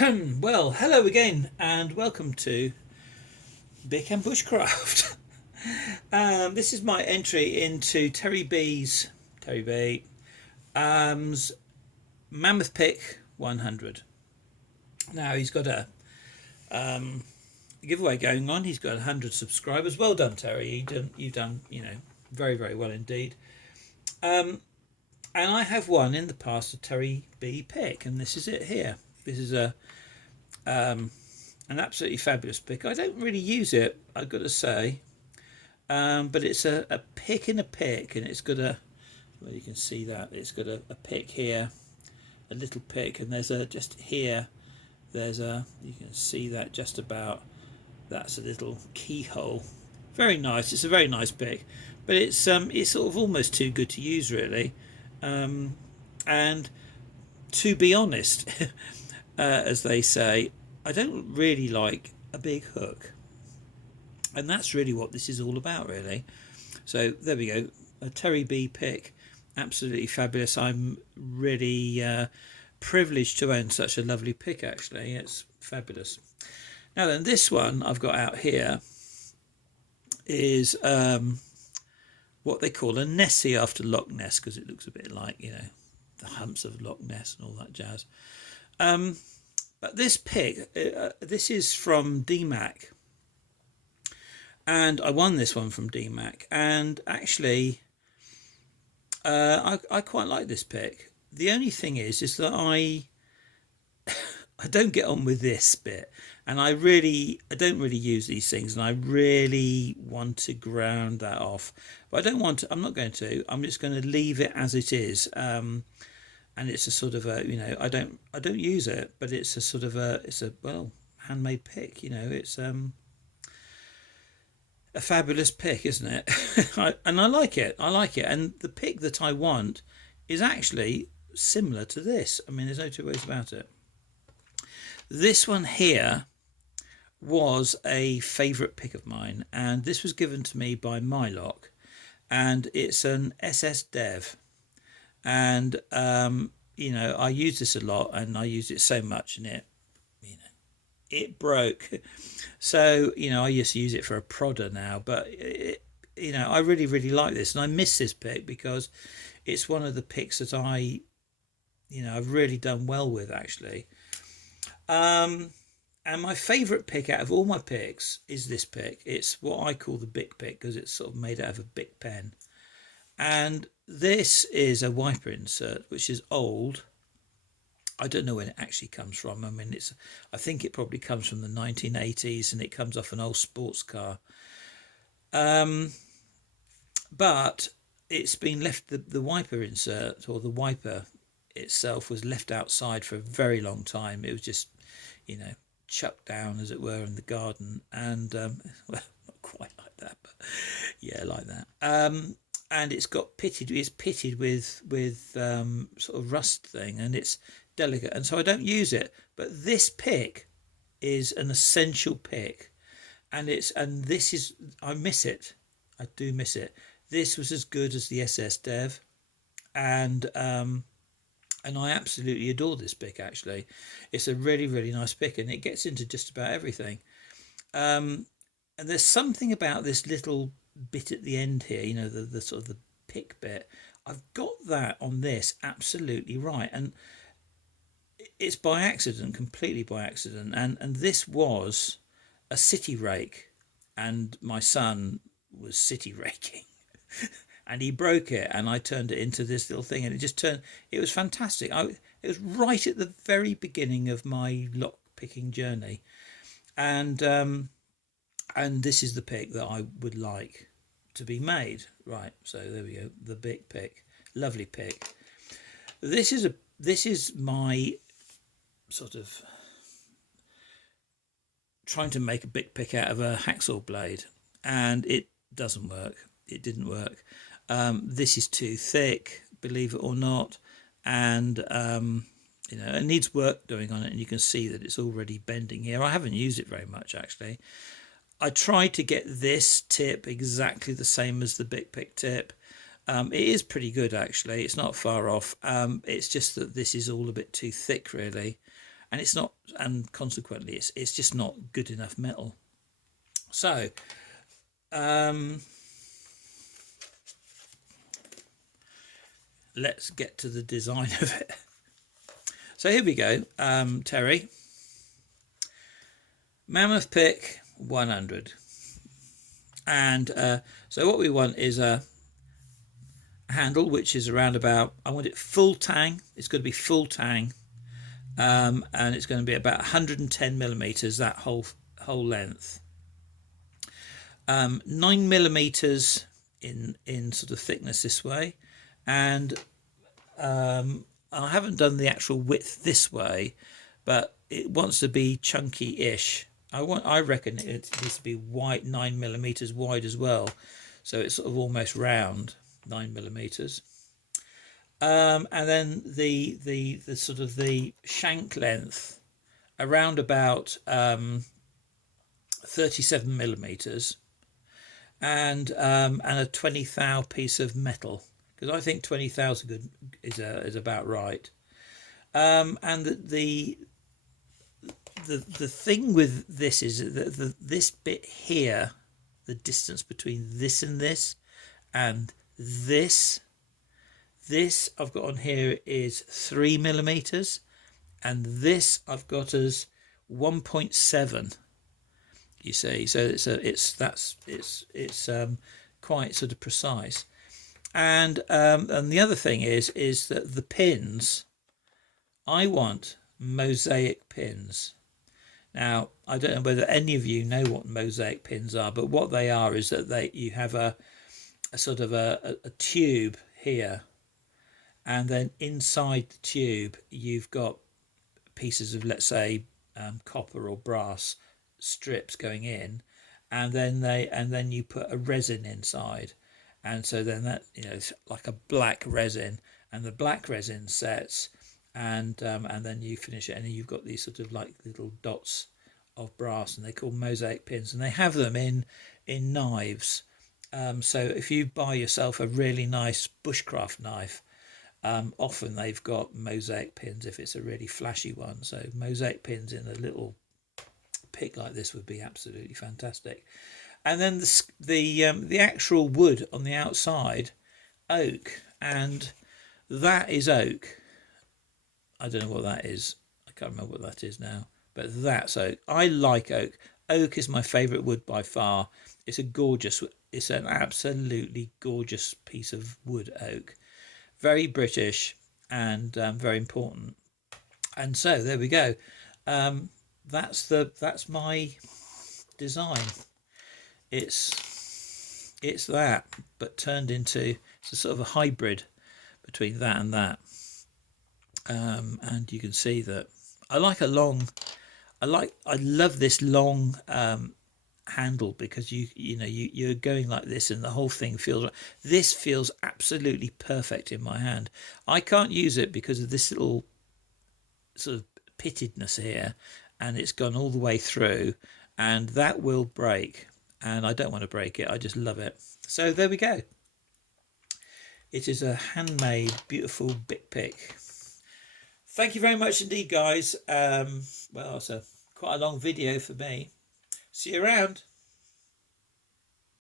Well, hello again, and welcome to Beercan Bushcraft. This is my entry into Terry B, Mammoth Pick 100. Now he's got um, a giveaway going on. He's got 100 subscribers. Well done, Terry. You've done, very, very well indeed. And I have won in the past a Terry B pick, and this is it here. This is an absolutely fabulous pick. I don't really use it, I've got to say, but it's a pick in a pick, and it's got well, you can see that it's got a pick here, a little pick, and there's a just here. You can see that just about. That's a little keyhole. Very nice. It's a very nice pick, but it's sort of almost too good to use, really. And to be honest, as they say, I don't really like a big hook, and that's really what this is all about, really. So there we go, a Terry B pick, absolutely fabulous. I'm really privileged to own such a lovely pick. Actually, it's fabulous. Now then, this one I've got out here is what they call a Nessie after Loch Ness, because it looks a bit like the humps of Loch Ness and all that jazz. But this pick, this is from Dmac, and I won this one from Dmac, and actually I quite like this pick. The only thing is that I don't get on with this bit, and I don't really use these things, and I really want to ground that off, but I don't want to. I'm not going to. I'm just going to leave it as it is. And it's a sort of I don't use it, but it's a sort of it's a handmade pick. It's a fabulous pick, isn't it? And I like it. And the pick that I want is actually similar to this. I mean, there's no two ways about it. This one here was a favourite pick of mine, and this was given to me by Mylock, and it's an SS Dev. And I use this a lot, and I use it so much, and it broke. So I just use it for a prodder now, but I really, really like this, and I miss this pick because it's one of the picks that I've really done well with, actually. And my favourite pick out of all my picks is this pick. It's what I call the Bic pick, because it's sort of made out of a Bic pen. And this is a wiper insert, which is old. I don't know when it actually comes from. I mean, I think it probably comes from the 1980s, and it comes off an old sports car. But it's been left, the wiper insert, or the wiper itself, was left outside for a very long time. It was just, chucked down, as it were, in the garden. And, well, not quite like that, but yeah, like that. And it's pitted with sort of rust thing, and it's delicate, and so I don't use it. But this pick is an essential pick, and I miss it. I do miss it. This was as good as the SS Dev, and I absolutely adore this pick. Actually, it's a really, really nice pick, and it gets into just about everything. And there's something about this little bit at the end here, the sort of the pick bit. I've got that on this absolutely right, and it's by accident, completely by accident. And this was a city rake, and my son was city raking and he broke it, and I turned it into this little thing, and it was fantastic. It was right at the very beginning of my lock picking journey, and this is the pick that I would like to be made. Right, so there we go, the big pick, lovely pick. This is my sort of trying to make a big pick out of a hacksaw blade, and it doesn't work. It didn't work. This is too thick, believe it or not, and it needs work doing on it, and you can see that it's already bending here. I haven't used it very much, actually. I tried to get this tip exactly the same as the Bic Pick tip. It is pretty good, actually. It's not far off. It's just that this is all a bit too thick, really. and it's not, and consequently it's just not good enough metal. So let's get to the design of it. So here we go. Terry, Mammoth Pick 100, and so what we want is a handle which is around about, I want it full tang, it's going to be full tang, and it's going to be about 110 millimeters, that whole length, 9 millimeters in sort of thickness this way, and I haven't done the actual width this way, but it wants to be chunky-ish. I reckon it needs to be wide, 9 millimeters wide as well, so it's sort of almost round, 9 millimeters. And then the sort of the shank length around about 37 millimeters, and a 20 thou piece of metal, because I think 20 thou is about right. And the thing with this is that this bit here, the distance between this and this I've got on here is 3 millimeters, and this I've got as 1.7. You see, so it's quite sort of precise. And the other thing is that the pins, I want mosaic pins. Now, I don't know whether any of you know what mosaic pins are, but what they are is that you have a sort of a tube here, and then inside the tube you've got pieces of, let's say, copper or brass strips going in, and then you put a resin inside, and so then that, it's like a black resin, and the black resin sets, and then you finish it, and you've got these sort of like little dots of brass, and they're called mosaic pins, and they have them in knives. So if you buy yourself a really nice bushcraft knife, often they've got mosaic pins if it's a really flashy one. So mosaic pins in a little pick like this would be absolutely fantastic. And then the actual wood on the outside, oak, and that is oak. I don't know what that is. I can't remember what that is now, but that's oak. I like oak. Oak is my favourite wood by far. It's an absolutely gorgeous piece of wood, oak. Very British and very important. And so there we go. That's my design. It's that, but turned into, it's a sort of a hybrid between that and that. And you can see that I love this long handle, because you're going like this, and the whole thing feels absolutely perfect in my hand. I can't use it because of this little sort of pittedness here, and it's gone all the way through, and that will break, and I don't want to break it. I just love it. So there we go. It is a handmade beautiful bit pick. Thank you very much indeed, guys. Well, it's quite a long video for me. See you around.